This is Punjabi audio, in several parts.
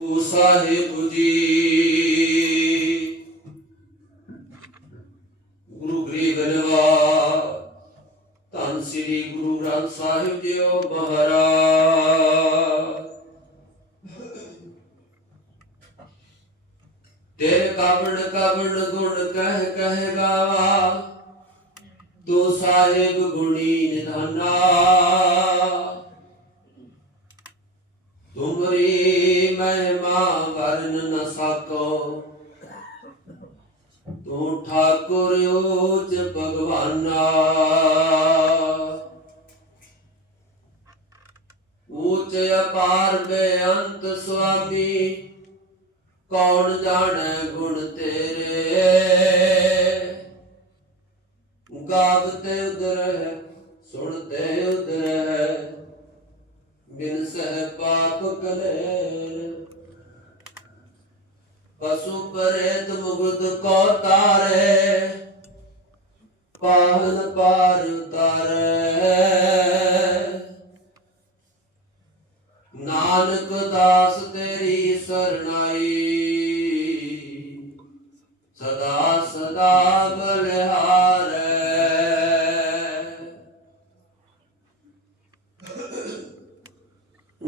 ਗੁਰੂ ਸਾਹਿਬ ਜੀ। ਗੁਰੂ ਗ੍ਰੰਥ ਧੰਨ ਸ੍ਰੀ ਗੁਰੂ ਗ੍ਰੰਥ ਸਾਹਿਬ ਜੀਓ ਮਹਾਰਾਜ। ਤੇਰੇ ਕਵਣ ਕਵਣ ਗੁਣ ਕਹਿ ਕਹਿ ਗਾਵਾ, ਤੂੰ ਸਾਹਿਬ ਗੁਣੀ ਨਿਧਾਨਾ। ਤੁਮਰੀ ਮਹਿਮਾ ਵਰਨ ਨ ਸਕੋ। ਤੂੰ ਠਾਕੁਰ ਊਚ ਭਗਵਾਨਾ। ਊਚ ਅਪਾਰ ਬੇਅੰਤ ਸੁਆਮੀ, ਕੌਣ ਜਾਣੈ ਗੁਣ ਤੇਰੇ? ਗਾਵਤੇ ਉਦਰ ਹੈ ਸੁਣਤੇ ਉਦਰ ਬਿਨ ਸਹਿ ਪਾਪ ਕਲੇ ਪਸ਼ੂ ਪਰੇਤ ਮੁਗਦ ਕੋ ਤਾਰੇ ਪਾਹਨ ਪਾਰ ਉਤਾਰੇ।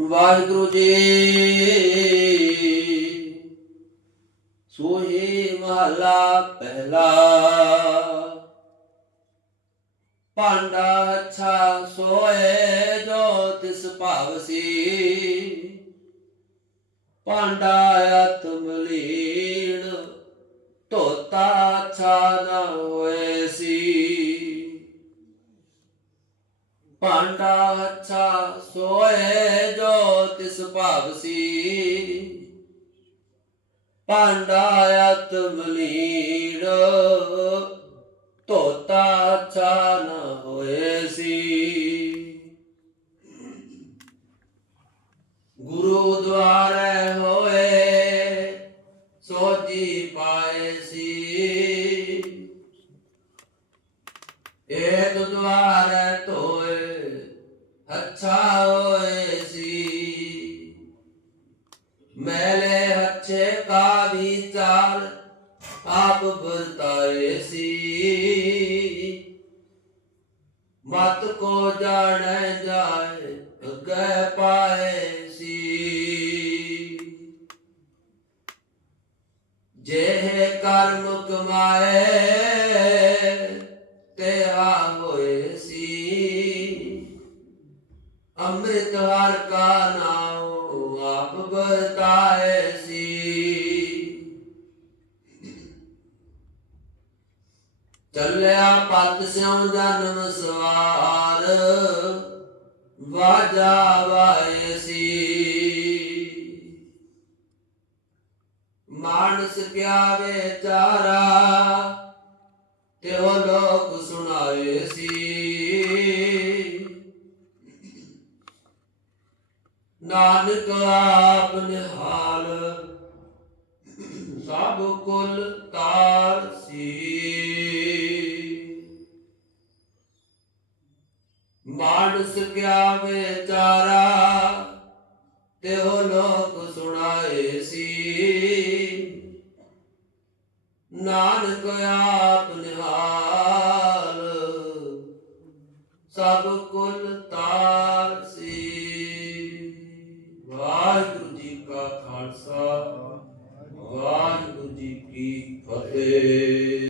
ਵਾਹਿਗੁਰੂ ਜੀ। ਸੋਹੇ ਮਹਲਾ ਪਹਿਲਾ। ਭਾਂਡਾ ਅੱਛਾ ਸੋਏ ਜੋ ਤਿਸ ਭਾਵਸੀ ਭਾਂਡਾ ਆਤਮ ਲੀਣ ਧੋਤਾ ਅੱਛਾ ਭਾਂਡਾ ਅੱਛਾ ਸੋਏ ਜੋ ਤਿਸ ਭਾਵਸੀ ਭਾਂਡਾ ਆਤਮ ਲੀਣ ਅੱਛਾ ਨਾ ਹੋਏ ਸੀ। ਗੁਰੂ ਦੁਆਰੇ ਹੋਏ ਸੋਜੀ ਪਾਏ ਸੀ। ਏਕ ਦੁਆਰੇ ਧੋਏ ਅੱਛਾ ਹੋਏ ਸੀ। ਮੈਲੇ ਹੱਛੇ ਕਾ ਵਿਚਾਰ ਆਪ ਵਰਤਾਏ ਸੀ। ਮਤ ਕੋ ਜਾਣੈ ਜਾਏ, ਅੱਗੇ ਪਾਏ ਸੀ। ਜੇ ਕਰਮ ਕਮਾਏ, ਤੇ ਆ ਹੋਏ ਅੰਮ੍ਰਿਤ ਹਰ ਕਾ ਨਾਮ ਆਪ ਵਰਤਾਏ ਸੀ। ਚੱਲਿਆ ਪਤ ਸਿਉ ਜਨਮ ਸਵਾਰ, ਵਾਜਾ ਵਾਏ ਸੀ। ਮਾਨਸ ਕਿਆ ਵਿਚਾਰਾ ਤੇ ਉਹ ਨਾਨਕ ਆਪ ਨਿਹਾਲ ਸਭ ਕੁਲ ਤਾਰ ਸੀ। ਮਾਨਸ ਕਿਆ ਵਿਚਾਰਾ ਤੇ ਉਹ ਲੋਕ ਸੁਣਾਏ ਸੀ। ਨਾਨਕ ਆਪ ਨਿਹਾਲ